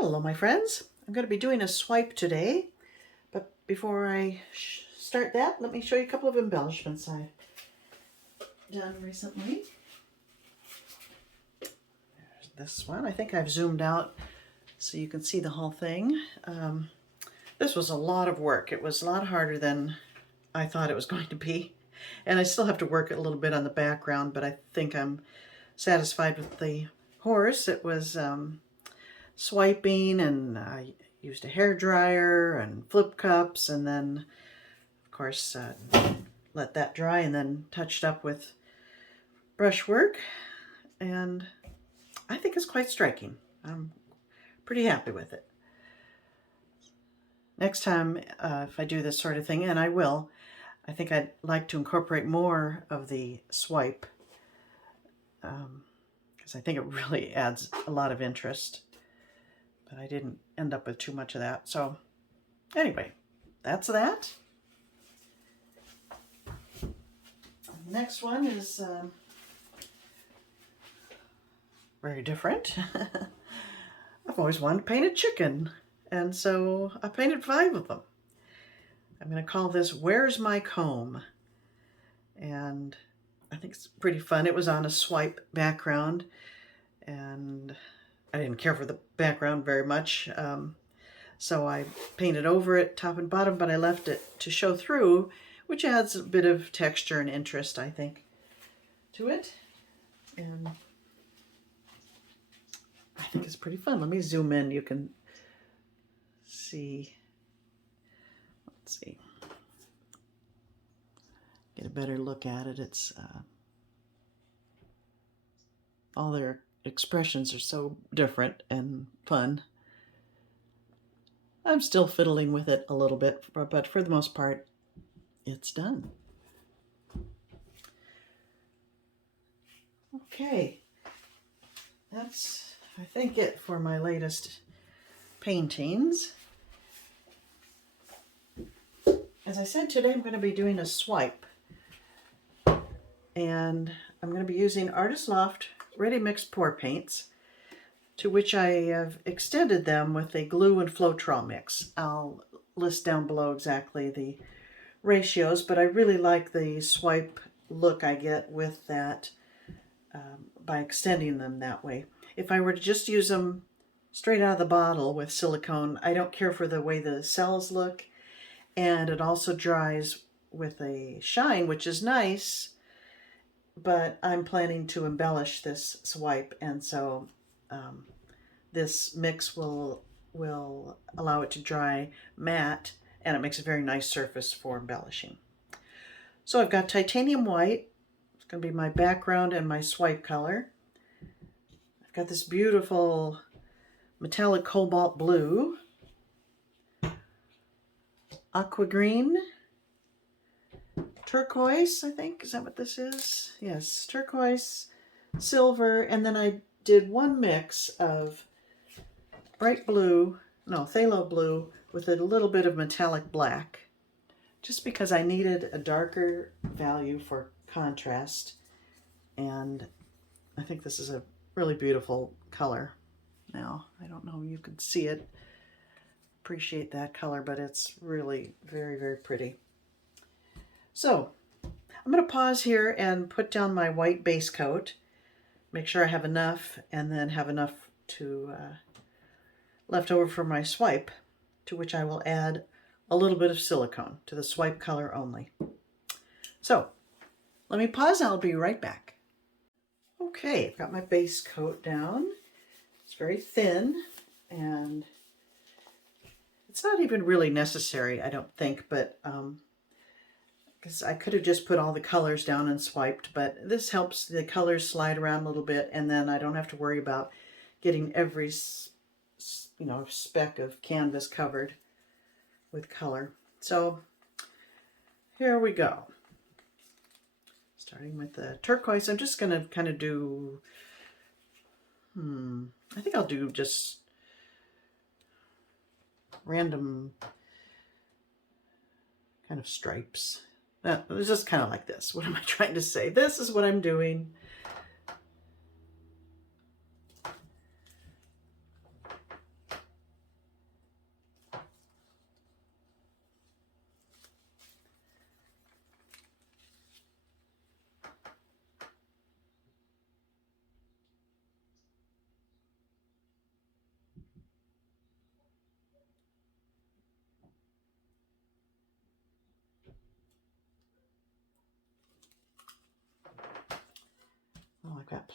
Hello my friends, I'm going to be doing a swipe today, but before I start that, let me show you a couple of embellishments I've done recently. There's this one. I think I've zoomed out so you can see the whole thing. This was a lot of work. It was a lot harder than I thought it was going to be, and I still have to work a little bit on the background, but I think I'm satisfied with the horse. It was swiping, and I used a hair dryer and flip cups, and then of course let that dry and then touched up with brushwork, and I think it's quite striking. I'm pretty happy with it. Next time if I do this sort of thing, and I will, I think I'd like to incorporate more of the swipe because I think it really adds a lot of interest. But I didn't end up with too much of that. So anyway, that's that. The next one is very different. I've always wanted to paint a chicken, and so I painted 5 of them. I'm going to call this Where's My Comb? And I think it's pretty fun. It was on a swipe background, and I didn't care for the background very much, so I painted over it top and bottom, but I left it to show through, which adds a bit of texture and interest, I think, to it. And I think it's pretty fun. Let me zoom in. You can see. Let's see. Get a better look at it. It's all their expressions are so different and fun. I'm still fiddling with it a little bit, but for the most part, it's done. Okay, that's, I think, it for my latest paintings. As I said, today I'm going to be doing a swipe, and I'm going to be using Artist Loft Ready Mix Pour Paints, to which I have extended them with a glue and Floetrol mix. I'll list down below exactly the ratios, but I really like the swipe look I get with that by extending them that way. If I were to just use them straight out of the bottle with silicone, I don't care for the way the cells look, and it also dries with a shine, which is nice, but I'm planning to embellish this swipe, and so this mix will allow it to dry matte, and it makes a very nice surface for embellishing. So I've got titanium white. It's going to be my background and my swipe color. I've got this beautiful metallic cobalt blue, aqua green, turquoise, I think. Is that what this is? Yes, turquoise, silver, and then I did one mix of bright blue, no, phthalo blue, with a little bit of metallic black, just because I needed a darker value for contrast, and I think this is a really beautiful color. Now, I don't know if you can see it, appreciate that color, but it's really very, very pretty. So I'm going to pause here and put down my white base coat, make sure I have enough, and then have enough to left over for my swipe, to which I will add a little bit of silicone to the swipe color only. So let me pause, I'll be right back. Okay, I've got my base coat down. It's very thin, and it's not even really necessary, I don't think, but because I could have just put all the colors down and swiped, but this helps the colors slide around a little bit, and then I don't have to worry about getting every speck of canvas covered with color. So here we go. Starting with the turquoise, I'm just going to kind of do, I think I'll do just random kind of stripes. It's just kind of like this. What am I trying to say? This is what I'm doing.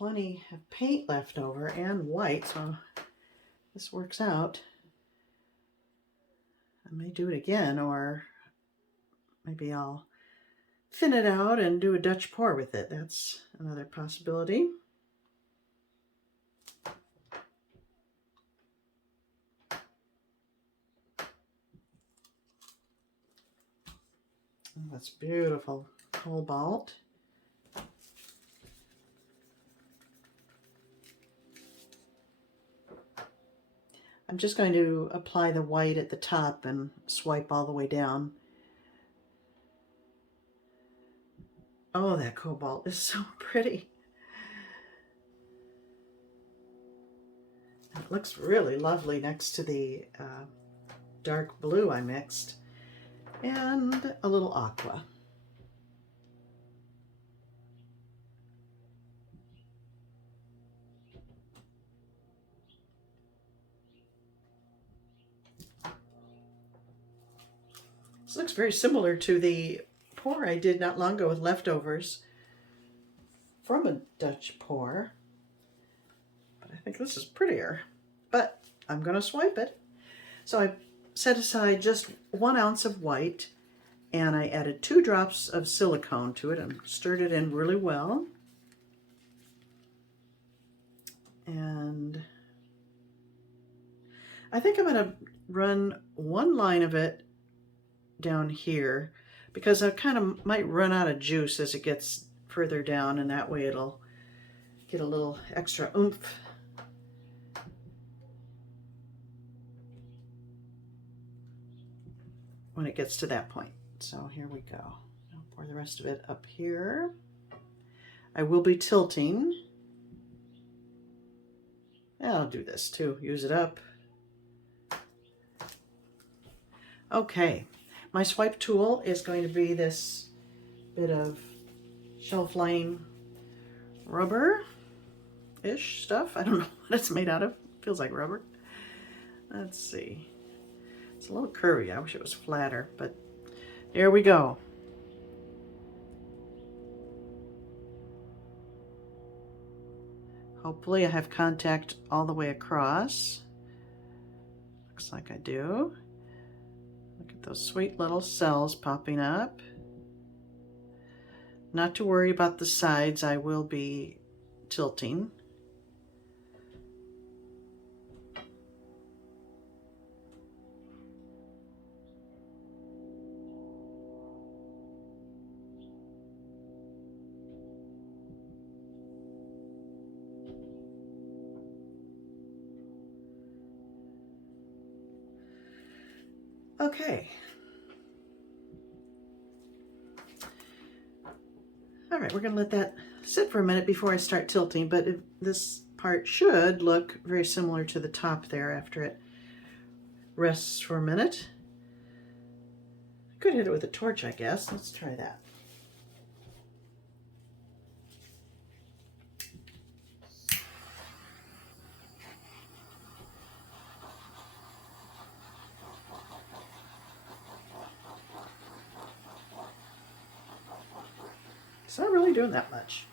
plenty of paint left over and white, so this works out. I may do it again, or maybe I'll thin it out and do a Dutch pour with it. That's another possibility. Oh, that's beautiful. Cobalt. I'm just going to apply the white at the top and swipe all the way down. Oh, that cobalt is so pretty. It looks really lovely next to the dark blue I mixed. And a little aqua. This looks very similar to the pour I did not long ago with leftovers from a Dutch pour. But I think this is prettier. But I'm going to swipe it. So I set aside just 1 ounce of white, and I added 2 drops of silicone to it and stirred it in really well. And I think I'm going to run 1 line of it down here, because I kind of might run out of juice as it gets further down, and that way it'll get a little extra oomph. When it gets to that point. So here we go. I'll pour the rest of it up here. I will be tilting. And I'll do this too, use it up. Okay. My swipe tool is going to be this bit of shelf lining rubber-ish stuff. I don't know what it's made out of. It feels like rubber. Let's see. It's a little curvy. I wish it was flatter, but there we go. Hopefully I have contact all the way across. Looks like I do. Look at those sweet little cells popping up. Not to worry about the sides, I will be tilting. Okay. All right, we're going to let that sit for a minute before I start tilting, but this part should look very similar to the top there after it rests for a minute. I could hit it with a torch, I guess. Let's try that. It's not really doing that much,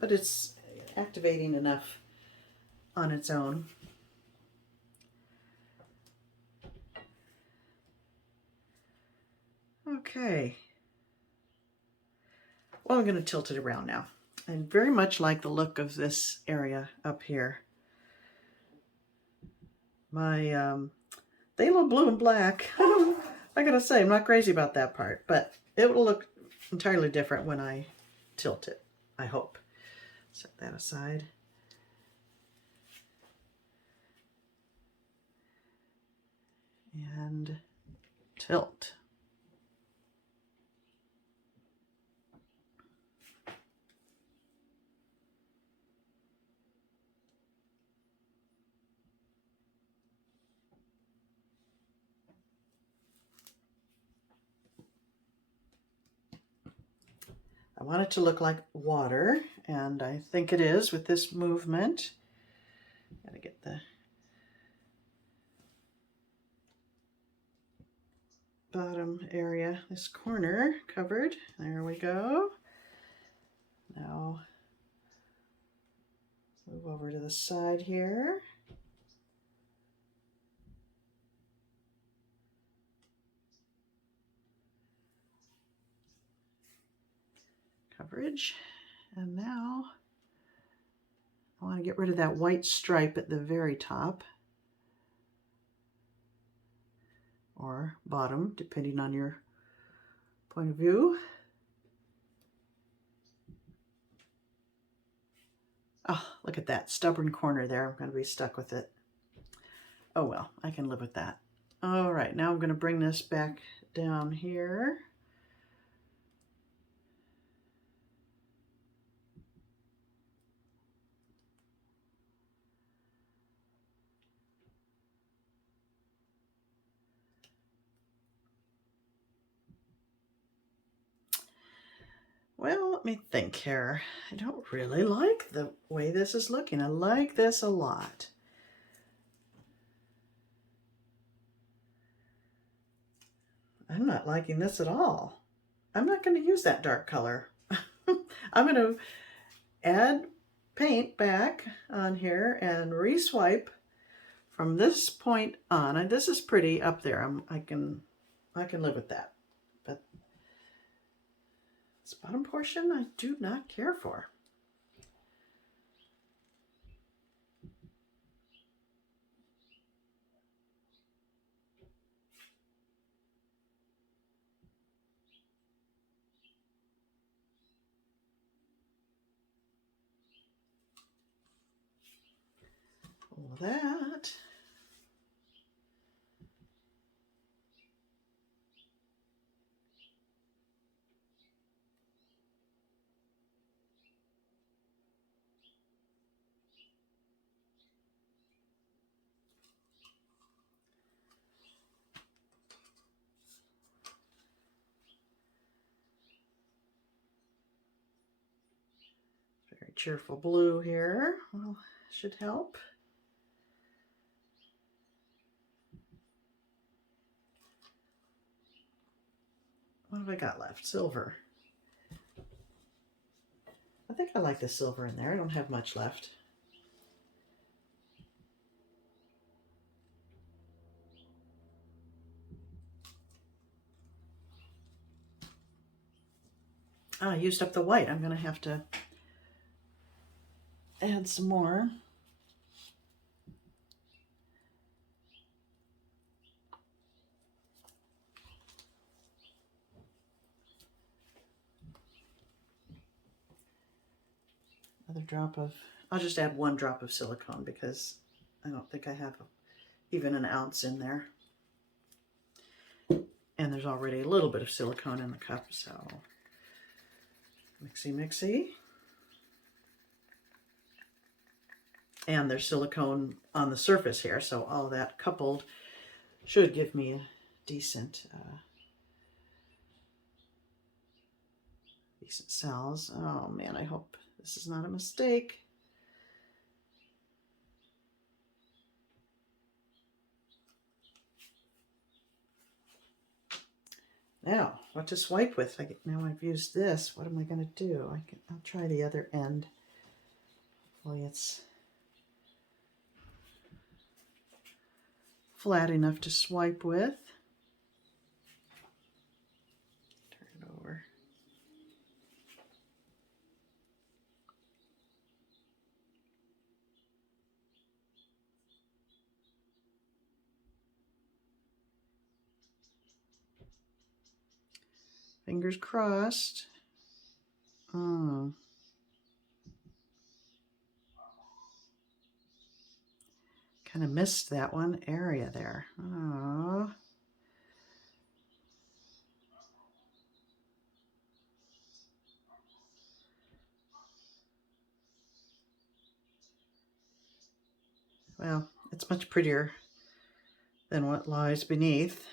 but it's activating enough on its own. Okay. Well, I'm going to tilt it around now. I very much like the look of this area up here. My Phthalo Blue and black, I gotta say, I'm not crazy about that part, but it will look entirely different when I tilt it, I hope. Set that aside. And tilt. I want it to look like water, and I think it is with this movement. Gotta get the bottom area, this corner covered. There we go. Now Move over to the side here. Coverage. And now I want to get rid of that white stripe at the very top, or bottom, depending on your point of view. Oh, look at that stubborn corner there. I'm going to be stuck with it. Oh well, I can live with that. All right, now I'm going to bring this back down here. Well, let me think here. I don't really like the way this is looking. I like this a lot. I'm not liking this at all. I'm not going to use that dark color. I'm going to add paint back on here and re-swipe from this point on. And this is pretty up there. I can live with that. But this bottom portion I do not care for. All that. Very cheerful blue here. Well, should help. What have I got left? Silver. I think I like the silver in there. I don't have much left. I used up the white. I'm going to have to add some more. Another drop of, I'll just add 1 drop of silicone because I don't think I have even an ounce in there. And there's already a little bit of silicone in the cup, so mixy mixy. And there's silicone on the surface here, so all that coupled should give me a decent cells. Oh man, I hope this is not a mistake. Now, what to swipe with? Now I've used this. What am I going to do? I'll try the other end. Hopefully it's flat enough to swipe with. Turn it over. Fingers crossed. Kind of missed that one area there. Oh. Well, it's much prettier than what lies beneath.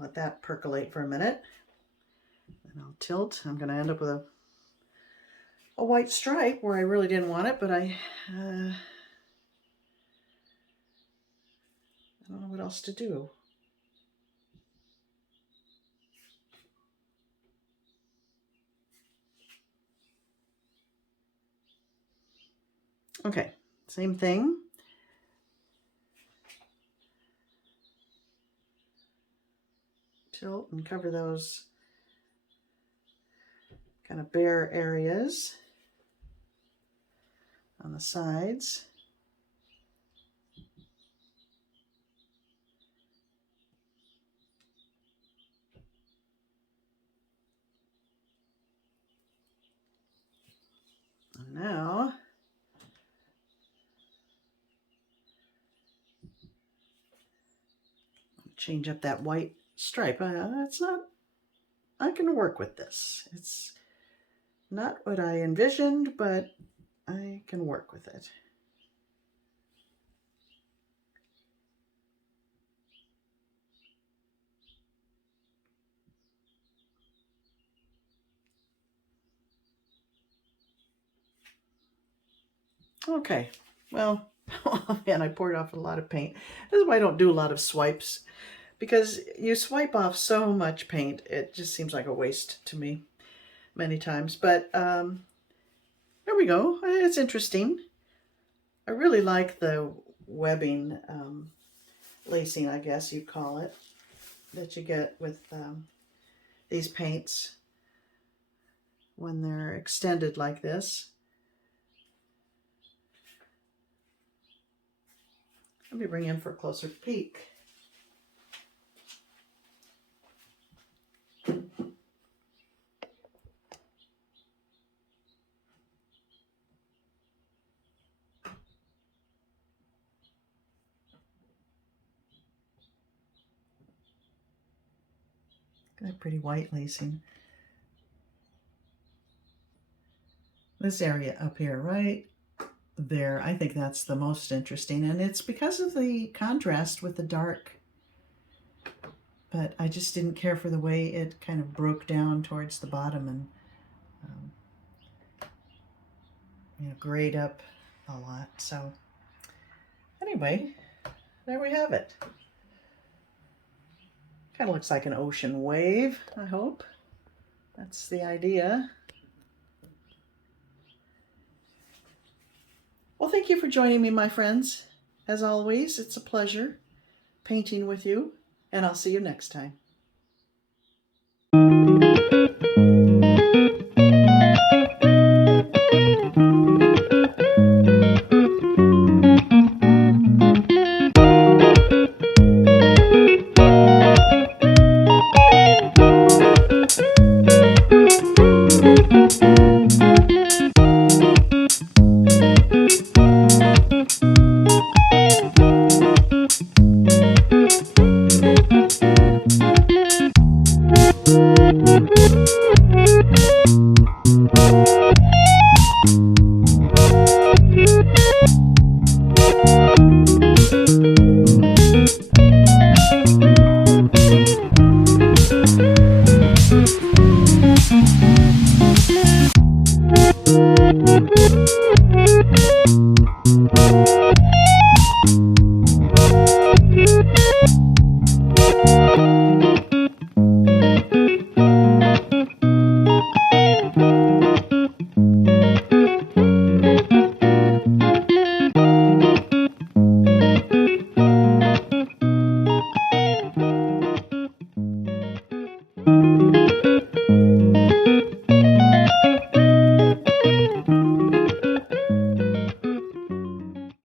Let that percolate for a minute. And I'll tilt. I'm going to end up with a white stripe where I really didn't want it, but I I don't know what else to do. Okay, same thing. Tilt and cover those kind of bare areas on the sides. And now change up that white stripe. It's not, I can work with this. It's not what I envisioned, but I can work with it. Okay, well, oh man, I poured off a lot of paint. This is why I don't do a lot of swipes, because you swipe off so much paint, it just seems like a waste to me many times. But there we go. It's interesting. I really like the webbing, lacing, I guess you'd call it, that you get with these paints when they're extended like this. Let me bring in for a closer peek. That pretty white lacing. This area up here, right there, I think that's the most interesting, and it's because of the contrast with the dark. But I just didn't care for the way it kind of broke down towards the bottom and grayed up a lot. So anyway, there we have it. Kind of looks like an ocean wave, I hope. That's the idea. Well, thank you for joining me, my friends. As always, it's a pleasure painting with you, and I'll see you next time.